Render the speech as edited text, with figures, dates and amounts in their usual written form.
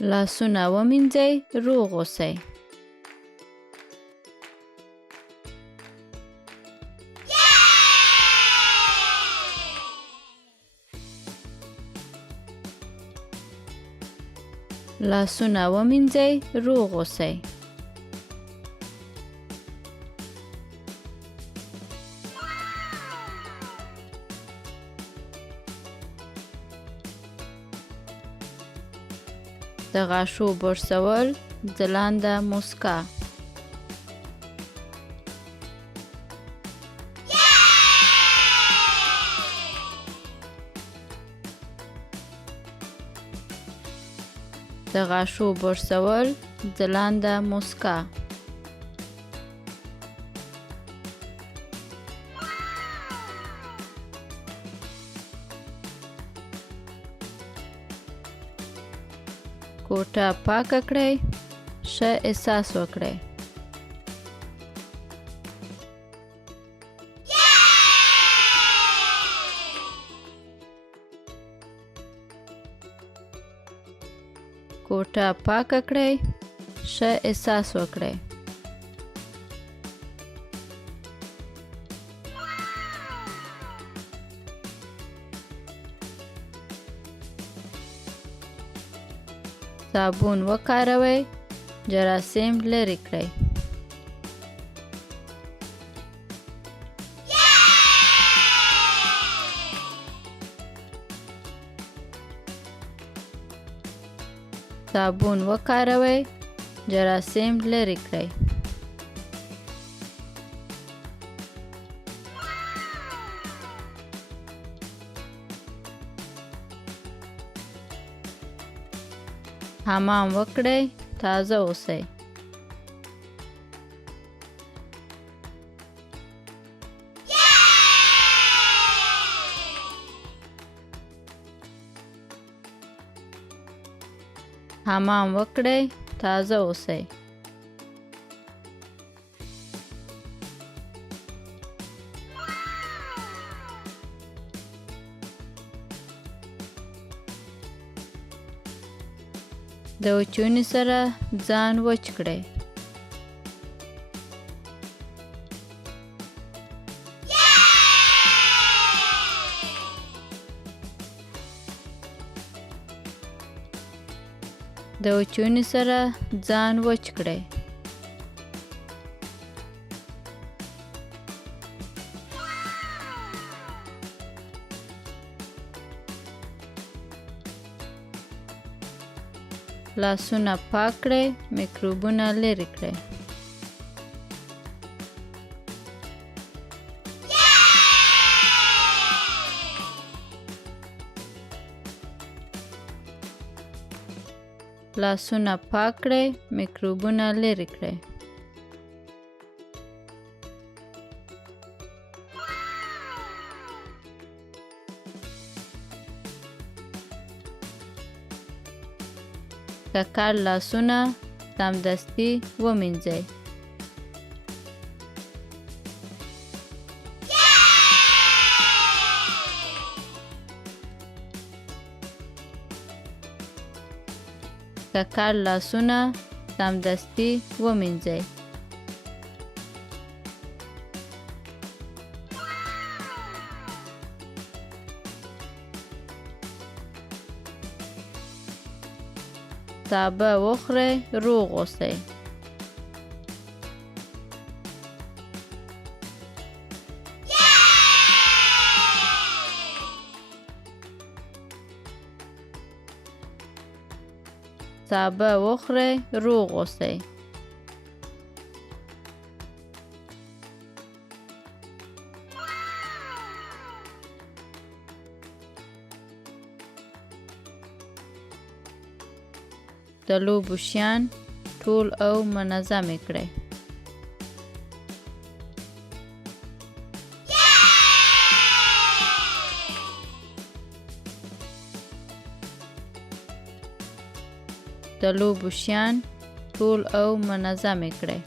لاسونه ومینځئ، روغ اوسئ. لاسونه ومینځئ، روغ اوسئ. د غاښو برسول، ځلانده موسکا. د غاښو برسول، ځلانده موسکا. کوټه پاکه کړئ، ښه احساس وکړئ. کوټه پاکه کړئ، ښه احساس وکړئ. صابون وکاروئ، جراثیم لرې کړئ. صابون وکاروئ، جراثیم لرې کړئ. حمام وکړئ، تازه اوسئ. حمام وکړئ، تازه اوسئ. د وچونې سره ځان وچ کړئ. د وچونې سره ځان وچ کړئ. لاسونه پاک کړئ، میکروبونه لرې کړئ. لاسونه پاک کړئ، میکروبونه لرې کړئ. ککړ لاسونه سمدستي ومینځئ. ککړ لاسونه سمدستي ومینځئ. سابه وخورئ، روغ اوسئ. سابه وخورئ، روغ اوسئ. د لوبو شیان ټول او منظم کړئ. د لوبو شیان ټول او منظم کړئ.